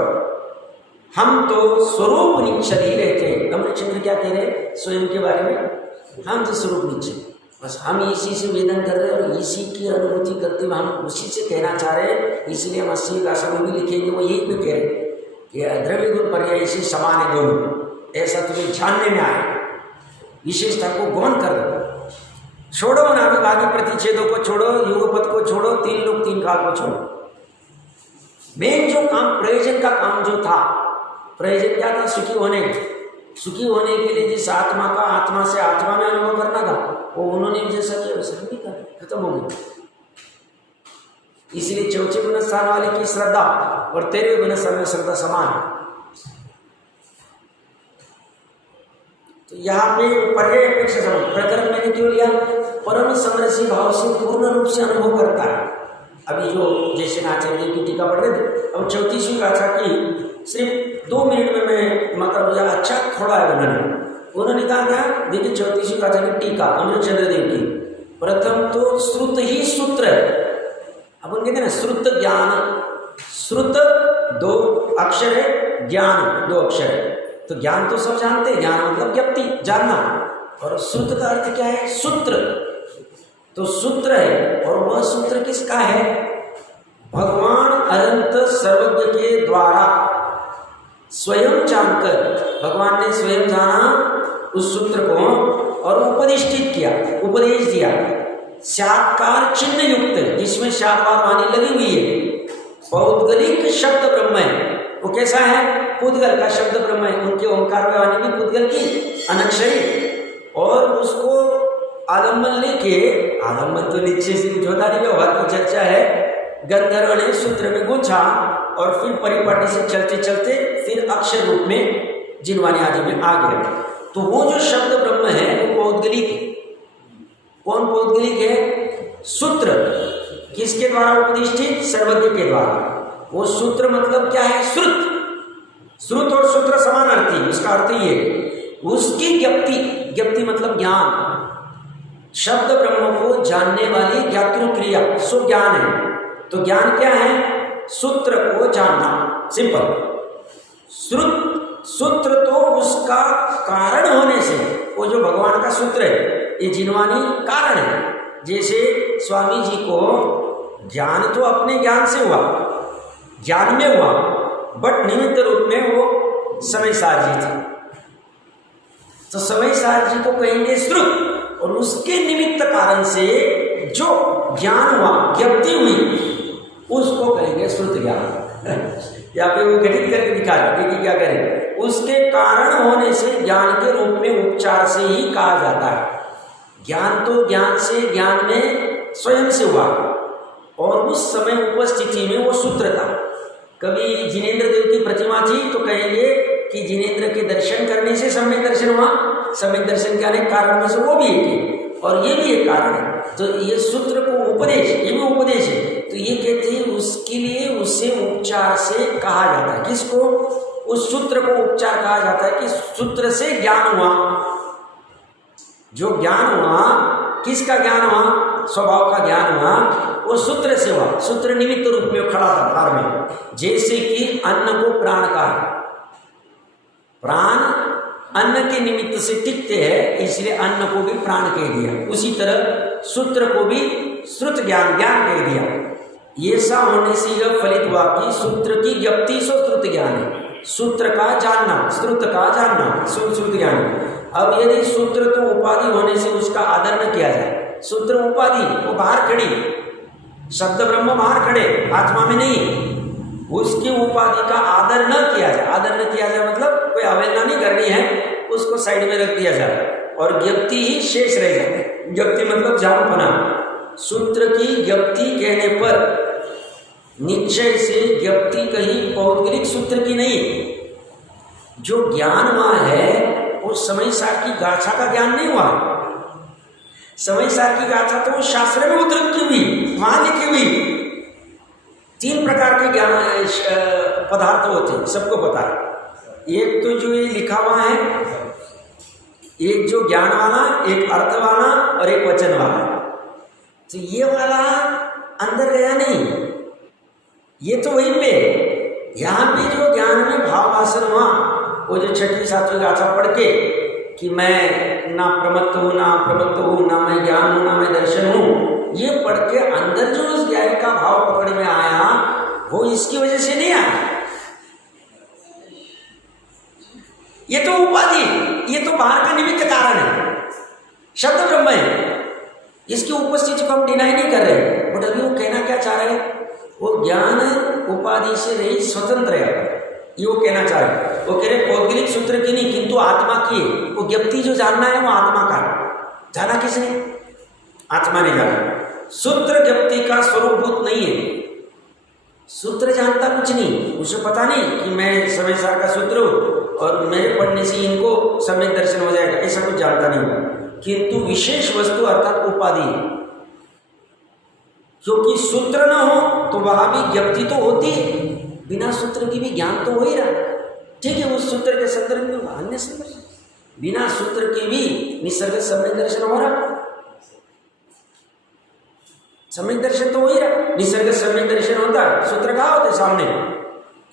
हम तो स्वरूप निश्चल ही रहते हैं। अमृतचंद्र क्या कह रहे हैं स्वयं के बारे में? हम तो स्वरूप निश्चल, बस हम इसी से वेदन कर रहे हैं और इसी की अनुभूति करते हुए हम उसी से कहना चाह रहे हैं। इसलिए हम 80 गाथा में भी लिखेंगे, वो यही पे कह रहे हैं कि द्रव्य गुण पर्याय इसी समान है दोनों, ऐसा तुम्हें जानने में आए, विशेषता को गौण कर रहे। छोड़ो नाभिभागी प्रतिच्छेदों को छोड़ो, युगपथ को छोड़ो, तीन लोग तीन काल को छोड़ो। मेन जो काम, प्रयोजन का काम जो था, प्रयोजन क्या था? सुखी होने। सुखी होने के लिए जिस आत्मा का आत्मा से आत्मा में अनुभव करना था, वो उन्होंने जैसा किया वैसा नहीं कर, खत्म हो गया। इसलिए चौथे गुण स्थान वाले की श्रद्धा और 13वें गुण स्थान में श्रद्धा समान। तो यहाँ पे पर्याय अपेक्षा समझ, प्रकरण मैंने क्यों लिया? परम समरसी भाव से पूर्ण रूप से अनुभव करता है। अभी जो जैसे आचार्य की टीका पढ़ रहे थे, अब 34वीं गाथा की सिर्फ 2 मिनट में मैं मतलब अच्छा थोड़ा है उन्होंने कहा था। देखिए 34वीं गाथा की टीका अनुज चंद्रदेव की, प्रथम तो श्रुत ही सूत्र है। अपन कहते हैं ना श्रुत ज्ञान, श्रुत 2 अक्षर है, ज्ञान 2 अक्षर है। तो ज्ञान तो सब जानते हैं, ज्ञान मतलब ज्ञप्ति, जानना। और श्रुत का अर्थ क्या है? सूत्र। तो सूत्र है, और वह सूत्र किसका है? भगवान अनंत सर्वज्ञ के द्वारा स्वयं जानकर भगवान ने स्वयं जाना उस सूत्र को और उपदिष्टित किया, उपदेश दिया। साकार चिन्ह युक्त, जिसमें शादवाद वाणी लगी हुई है। पौद्गलिक शब्द ब्रह्म है। वो कैसा है? पुद्गल का शब्द ब्रह्म है। उनके ओंकार वाणी भी पुद्गल की अनक्षरी, और उसको आलम्बन लेके, आलम्बन तो नीचे से कुछ होता नहीं, व्यवहार की चर्चा है। गंधर्व ने सूत्र में गूंथा और फिर परिपाटी से चलते चलते फिर अक्षर रूप में जिनवानी आदि में आ गए। तो वो जो शब्द ब्रह्म है वो पौद्गलिक है। कौन पौद्गलिक है? सूत्र। किसके द्वारा उपदिष्टित? सर्वज्ञ के द्वारा। वो सूत्र मतलब क्या है? श्रुत। श्रुत और सूत्र समान अर्थी, उसका अर्थ ये, उसकी ज्ञप्ति, ज्ञप्ति मतलब ज्ञान। शब्द ब्रह्म को जानने वाली ज्ञातृ क्रिया सो ज्ञान है। तो ज्ञान क्या है? सूत्र को जानना, सिंपल। श्रुत, सूत्र तो उसका कारण होने से, वो जो भगवान का सूत्र है, ये जिनवानी कारण है। जैसे स्वामी जी को ज्ञान तो अपने ज्ञान से हुआ, ज्ञान में हुआ, बट निमित्त रूप में वो समय सार जी थे। तो समय सार जी को कहेंगे श्रुत, और उसके निमित्त कारण से जो ज्ञान हुआ, ज्ञप्ति हुई, उसको कहेंगे श्रुत ज्ञान। या फिर वो गठित करके दिखा रहे कि क्या करें, उसके कारण होने से ज्ञान के रूप में उपचार से ही कहा जाता है। ज्ञान तो ज्ञान से, ज्ञान में स्वयं से हुआ, और उस समय उपस्थिति में वो सूत्र था। कभी जिनेंद्र देव की प्रतिमा थी तो कहेंगे कि जिनेंद्र के दर्शन करने से सम्यक दर्शन हुआ। सम्यक दर्शन के अनेक कारण में से वो भी एक है, और ये भी एक कारण है। तो ये सूत्र को उपदेश, ये भी उपदेश है। तो ये कहते हैं उसके लिए उसे उपचार से कहा जाता है। किसको? उस सूत्र को उपचार कहा जाता है कि सूत्र से ज्ञान हुआ। जो ज्ञान हुआ, किसका ज्ञान हुआ? स्वभाव का ज्ञान हुआ, वो सूत्र से हुआ। सूत्र निमित्त रूप में खड़ा था भार में। जैसे कि अन्न को प्राण का, प्राण अन्न के निमित्त से टिकते हैं, इसलिए अन्न को भी प्राण कह दिया। उसी तरह सूत्र को भी श्रुत ज्ञान, ज्ञान कह दिया। ये सा होने से यह फलित हुआ कि सूत्र की ज्ञप्ति सो श्रुत ज्ञान है। सूत्र का जानना, श्रुत का जानना, श्रुत ज्ञान। अब यदि सूत्र तो उपाधि होने से उसका आदर न किया जाए, सूत्र उपाधि वो बाहर खड़ी, शब्द ब्रह्म बाहर खड़े, आत्मा में नहीं, उसकी उपाधि का आदर न किया जाए। आदर न किया जाए मतलब कोई अवहेलना नहीं करनी है, उसको साइड में रख दिया जाए और ज्ञप्ति ही शेष रह जाए। ज्ञप्ति मतलब जानपना। सूत्र की ज्ञप्ति कहने पर निश्चय से ज्ञप्ति कहीं पौद्गलिक सूत्र की नहीं, जो ज्ञान हुआ है वो समय सार की गाथा का ज्ञान नहीं हुआ। समय सार की गाथा तो शास्त्र में उद्धृत की हुई, वहां लिखी हुई। 3 प्रकार के ज्ञान पदार्थ होते हैं, सबको पता है। एक तो जो ये लिखा हुआ है, एक जो ज्ञान वाला, एक अर्थ वाला और एक वचन वाला। तो ये वाला अंदर गया नहीं, ये तो वहीं पे। यहाँ पे जो ज्ञान में भाव वासन हुआ, वो जो 6वीं 7वीं गाथा पढ़ के कि मैं ना प्रमत्त हूँ, ना प्रमत्त हूँ, ना मैं ज्ञान हूँ, ना मैं दर्शन हूँ, ये पढ़ के अंदर जो उस ज्ञान का भाव पकड़ में आया, वो इसकी वजह से नहीं आया। ये तो उपाधि, ये तो बाहर का निमित्त कारण है। शब्द ब्रह्म है, इसकी उपस्थिति को हम डिनाई नहीं कर रहे, बट अभी वो कहना क्या चाह रहे हैं, वो ज्ञान उपाधि से रही स्वतंत्र है, ये वो कहना चाह रहे। वो कह रहे पौद्गलिक सूत्र की नहीं, किंतु आत्मा की है। वो ज्ञप्ति जो जानना है वो आत्मा का है। जाना किसने? आत्मा ने जाना। सूत्र ज्ञप्ति का स्वरूपभूत नहीं है। सूत्र जानता कुछ नहीं, उसे पता नहीं कि मैं समय सार का सूत्र हूँ और मेरे पढ़ने से इनको सम्यक दर्शन हो जाएगा, ऐसा कुछ जानता नहीं। किंतु विशेष वस्तु अर्थात उपाधि, क्योंकि सूत्र न हो तो वहां भी ज्ञप्ति तो होती है, बिना सूत्र की भी ज्ञान तो हो ही रहा। ठीक है, उस सूत्र के संदर्भ में अन्य संदर्भ, बिना सूत्र के भी निसर्ग सम्यक दर्शन हो रहा, सम्यक दर्शन तो हो ही रहा। निसर्ग सम्यक दर्शन होता है, सूत्र कहाँ होते सामने।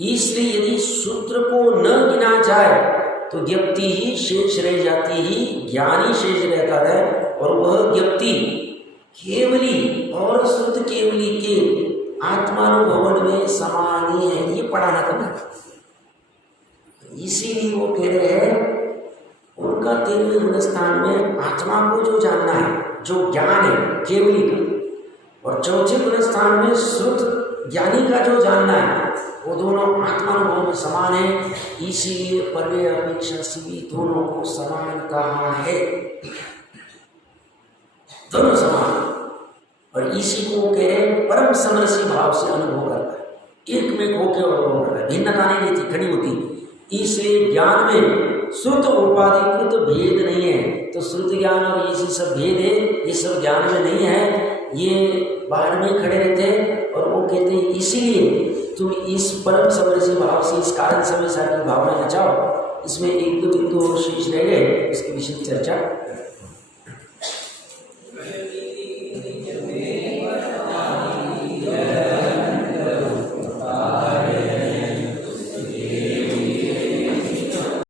इसलिए यदि सूत्र को न गिना जाए तो ज्ञप्ति ही शेष रह जाती, ही ज्ञान ही शेष रहता है, और वह ज्ञप्ति केवली और शुद्ध केवली के आत्मानुभवन में समान ही है। ये पढ़ाना था ना, इसीलिए वो कह रहे हैं उनका 13वें गुणस्थान में आत्मा को जो जानना है, जो ज्ञान है केवली का, और चौथे गुणस्थान में श्रुत ज्ञानी का जो जानना है, वो दोनों आत्मानुभव में समान है। इसीलिए पर्य अपेक्षा से भी दोनों को समान कहा है, दोनों समान। और इसी को कह रहे परम समरसी भाव से अनुभव करता है, एक में होकर अनुभव करता है, भिन्नता नहीं रहती, खड़ी होती। इसलिए ज्ञान में श्रुत उपाधिकृत तो भेद नहीं है, तो श्रुत ज्ञान और ये सब भेद है, ये सब ज्ञान में नहीं है, ये बाहर में खड़े रहते हैं। और वो कहते हैं इसीलिए तुम इस परम समरसी भाव से इस कारण समय सार की भावना नचाओ। इसमें एक दो बिंदु और शेष रह गए, इसकी विशेष चर्चा